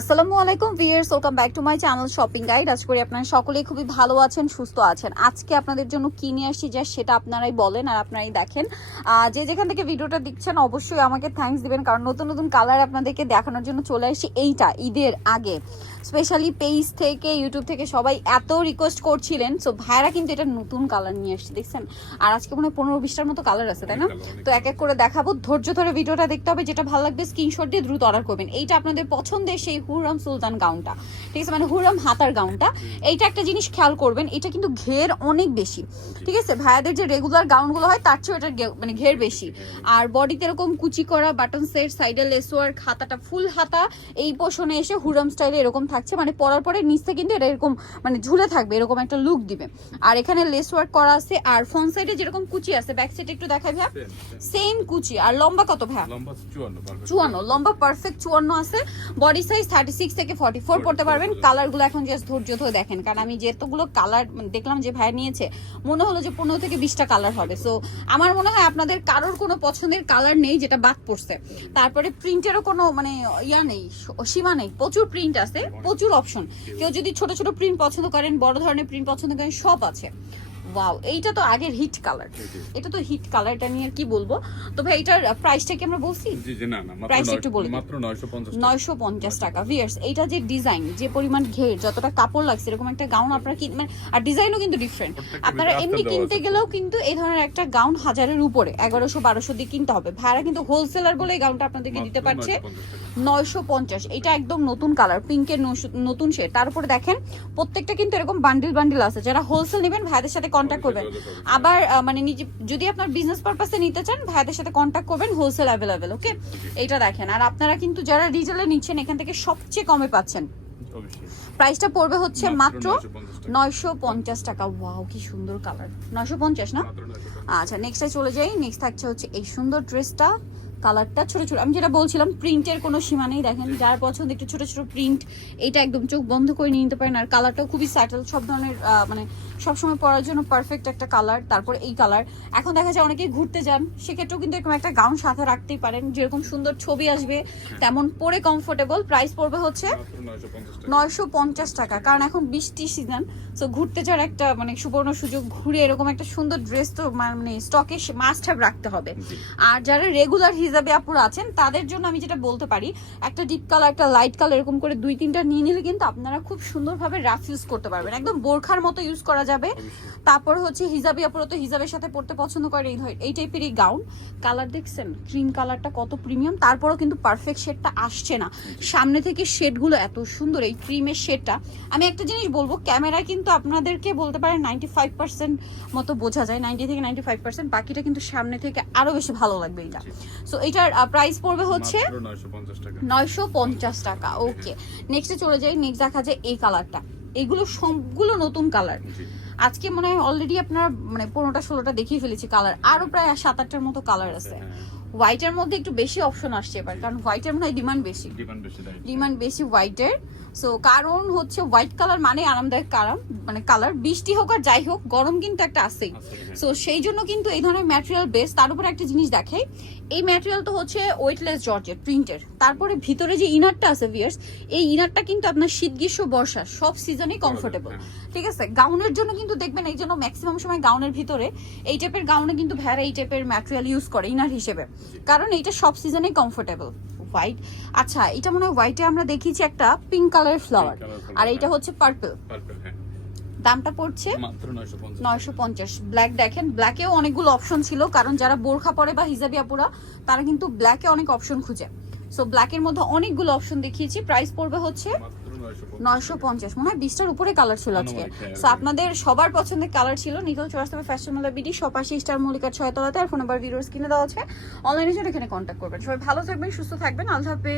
আসসালামু আলাইকুম viewers welcome back to my channel shopping guide. আজ করি আপনারা সকলেই খুবই ভালো আছেন সুস্থ আছেন। আজকে আপনাদের জন্য কি নিয়ে আসছি যা সেটা আপনারাই বলেন আর আপনারাই দেখেন। যে যেখান থেকে ভিডিওটা দেখছেন অবশ্যই আমাকে থ্যাঙ্কস দিবেন কারণ নতুন নতুন কালার আপনাদেরকে দেখানোর জন্য চলে আসছি এইটা ঈদের আগে। স্পেশালি পেজ থেকে ইউটিউব থেকে সবাই এত রিকোয়েস্ট করছিলেন। সো ভাইরা কিন্তু এটা নতুন কালার নিয়ে আসছে দেখছেন? আর আজকে মনে হয় পনেরো বিশটার মতো কালার আছে তাই না? তো এক এক করে দেখাবো। ধৈর্য ধরে ভিডিওটা দেখতে হবে যেটা ভালো লাগবে স্ক্রিনশট দিয়ে দ্রুত অর্ডার করবেন। এইটা আপনাদের পছন্দের সেই হুররাম সুলতান গাউনটা। ঠিক আছে? মানে হুরম হাতার গাউনটা। এইটা একটা জিনিস খেয়াল করবেন এটা কিন্তু ঘের অনেক বেশি। ঠিক আছে? ভাইয়াদের যে রেগুলার গাউনগুলো হয় তার চেয়েও এটার গে- মানে ঘের বেশি। আর বডিতে এরকম কুচি করা বাটন সেট সাইডে লেস ওয়ার্ক হাতাটা ফুল হাতা এই পোষণে এসে হুররাম স্টাইলে এরকম থাকছে। মানে পরার পরে নিচে কিন্তু এটা এরকম মানে ঝুলে থাকবে এরকম একটা লুক দিবে। আর এখানে লেস ওয়ার্ক করা আছে আর ফ্রন্ট সাইডে যেরকম কুচি আছে ব্যাক সাইডে একটু দেখাই ভাইয়া। সেম কুচি। আর লম্বা কত ভাইয়া? লম্বা চুয়ান্ন পারবে চুয়ান্ন লম্বা পারফেক্ট চুয়ান্ন আছে। বডি সাইজ থার্টি সিক্স থেকে ফর্টি ফোর পড়তে পারবেন। কালারগুলো এখন জাস্ট ধৈর্য ধরে দেখেন। কারণ আমি যেতগুলো কালার দেখলাম যে ভাই নিয়েছে মনে হলো যে পনেরো থেকে বিশটা কালার হবে। সো আমার মনে হয় আপনাদের কারোর কোনো পছন্দের কালার নেই যেটা বাদ পড়ছে। তারপরে প্রিন্টেরও কোনো মানে ইয়া নেই সীমা নেই। প্রচুর প্রিন্ট আছে প্রচুর অপশন কেউ যদি ছোট ছোট প্রিন্ট পছন্দ করেন বড় ধরনের প্রিন্ট পছন্দ করেন সব আছে। ওয়াও এইটা তো আগের হিট কালার এটা তো হিট কালারটা নিয়ে আর কি বলব? তো ভাই এটার প্রাইসটা কি আমরা বলছি? জি জি না না নয়- একটু বলে। মাত্র 950 নয়শো পঞ্চাশ টাকা। ভিয়ার্স এইটা যে ডিজাইন যে পরিমাণ ঘের যতটা কাপড় লাগছে এরকম একটা গাউন আপনারা কি মানে আর ডিজাইনও কিন্তু ডিফারেন্ট আপনারা এমনি কিনতে গেলেও কিন্তু এই ধরনের একটা গাউন হাজারের উপরে এগারোশো বারোশো দিয়ে কিনতে হবে। ভাইরা কিন্তু হোলসেলার বলে এই গাউনটা আপনাদেরকে দিতে পারছে। 950 নয়শো পঞ্চাশ। এটা একদম নতুন কালার পিঙ্কের নতুন শেড তার উপরে দেখেন প্রত্যেকটা কিন্তু এরকম বান্ডিল বান্ডিল আছে। যারা হোলসেল নেবেন ভাইদের সাথে কন্ট্যাক্ট করবেন। আবার মানে নিজে যদি আপনার বিজনেস পারপাসে নিতে চান ভাইদের সাথে কন্ট্যাক্ট করবেন হোলসেল অ্যাভেলেবেল ওকে এটা দেখেন। আর আপনারা কিন্তু যারা রিটেলে নিচ্ছেন এখান থেকে সবচেয়ে কমে পাচ্ছেন। প্রাইসটা পড়বে হচ্ছে মাত্র নয়শো পঞ্চাশ টাকা। ওয়াও কি সুন্দর কালার নয়শো পঞ্চাশ না? মাত্র 950 আচ্ছা নেক্সটে চলে যাই। নেক্সট থাকছে হচ্ছে এই সুন্দর ড্রেসটা কালারটা ছোট ছোট। আমি যেটা বলছিলাম প্রিন্টের কোনো সীমা নেই। দেখেন যার পছন্দ একটু ছোট ছোট প্রিন্ট এটা একদম চোখ বন্ধ করে নিয়ে নিতে পারেন। আর কালারটাও খুবই স্যাটেল সব ধরনের মানে সবসময় পরার জন্য পারফেক্ট একটা কালার তারপর এই কালার। এখন দেখা যায় অনেকেই ঘুরতে যান সেক্ষেত্রেও কিন্তু এরকম একটা গাউন সাথে রাখতেই পারেন। যেরকম সুন্দর ছবি আসবে তেমন পরে কমফোর্টেবল প্রাইস পড়বে হচ্ছে মাত্র 950 টাকা। নয়শো পঞ্চাশ টাকা। কারণ এখন বৃষ্টি সিজন সো ঘুরতে যাওয়ার একটা মানে সুবর্ণ সুযোগ ঘুরে এরকম একটা সুন্দর ড্রেস তো মানে স্টকে মাস্ট হ্যাভ রাখতে হবে। আর যারা রেগুলার হিসাবে আপুরা আছেন তাদের জন্য আমি যেটা বলতে পারি একটা ডিপ কালার একটা লাইট কালার এরকম করে দুই তিনটা নিয়ে নিলে কিন্তু আপনারা খুব সুন্দরভাবে রাফ ইউজ করতে পারবেন। একদম বোরখার মতো ইউজ করা যাবে। তারপর হচ্ছে হিজাবি আপুরা তো হিজাবের সাথে পড়তে পছন্দ করে এই ধর- এই টাইপের এই গাউন কালার দেখছেন? ক্রিম কালারটা কত প্রিমিয়াম তারপরও কিন্তু পারফেক্ট শেডটা আসছে না। সামনে থেকে শেডগুলো এত সুন্দর এই ক্রিমের শেডটা আমি একটা জিনিস বলব ক্যামেরায় কিন্তু আপনাদেরকে বলতে পারেন নাইনটি ফাইভ পার্সেন্ট মতো বোঝা যায় নাইনটি থেকে নাইনটি ফাইভ পার্সেন্ট বাকিটা কিন্তু সামনে থেকে আরও বেশি ভালো লাগবে এটা সো এটার প্রাইস পড়বে হচ্ছে টাকা। নয়শো পঞ্চাশ টাকা ওকে নেক্সটে চলে যাই নেক্সট দেখা যায় এই কালারটা এগুলো সবগুলো নতুন কালার আজকে মনে হয় অলরেডি আপনার মানে পনেরোটা ষোলোটা দেখিয়ে ফেলেছি কালার আরও প্রায় সাত আটটার মতো কালার আছে হ্যাঁ, হোয়াইটের মধ্যে একটু বেশি অপশন আসছে এবার কারণ হোয়াইটের মনে হয় ডিমান্ড বেশি। ডিমান্ড বেশি হোয়াইটের সো কারণ হচ্ছে হোয়াইট কালার মানে আরামদায়ক কারণ মানে কালার বৃষ্টি হোক আর যাই হোক গরম কিন্তু একটা আসেই। সো সেই জন্য কিন্তু এই ধরনের ম্যাটেরিয়াল বেস তার উপর একটা জিনিস দেখে এই ম্যাটেরিয়াল তো হচ্ছে ওয়েটলেস জর্জের প্রিন্টের তারপরে ভিতরে যে ইনারটা আছে ভিয়ার্স এই ইনারটা কিন্তু আপনার শীত গ্রীষ্ম বর্ষা সব সিজনেই কমফোর্টেবল হ্যাঁ। ঠিক আছে? গাউনের জন্য কিন্তু দেখবেন এই জন্য ম্যাক্সিমাম সময় গাউনের ভিতরে এই টাইপের গাউনে কিন্তু ভ্যারা এই টাইপের ম্যাটেরিয়াল ইউজ করে ইনার হিসেবে। কারণ এইটা সব সিজনেই কমফোর্টেবল হোয়াইট। আচ্ছা এটা মনে হয় হোয়াইটে আমরা দেখিয়েছি একটা পিঙ্ক কালার ফ্লাওয়ার আর এইটা হ্যাঁ। হচ্ছে পার্পল হ্যাঁ। দামটা পড়ছে নয়শো পঞ্চাশ। ব্ল্যাক দেখেন ব্ল্যাকেও অনেকগুলো অপশন ছিল কারণ যারা বোরখা পরে বা হিজাবি আপুরা তারা কিন্তু ব্ল্যাকে অনেক অপশন খুঁজে। সো ব্ল্যাকের মধ্যে অনেকগুলো অপশন দেখিয়েছি। প্রাইস পড়বে হচ্ছে মাত্র 950 নয়শো পঞ্চাশ। মনে হয় বিশটার উপরে কালার ছিল আজকে। হ্যাঁ, সো আপনাদের সবার পছন্দের কালার ছিল নিকল চৌরাস্তা ফ্যাশন মেলা বিডি সপাশি স্টার মল্লিকার ছয়তলাতে আর ফোন নাম্বার ভিডিওস কিনে দেওয়া আছে। অনলাইনে জন্য এখানে কন্ট্যাক্ট করবেন। সবাই ভালো থাকবেন সুস্থ থাকবেন। আল্লাহ হাফেজ।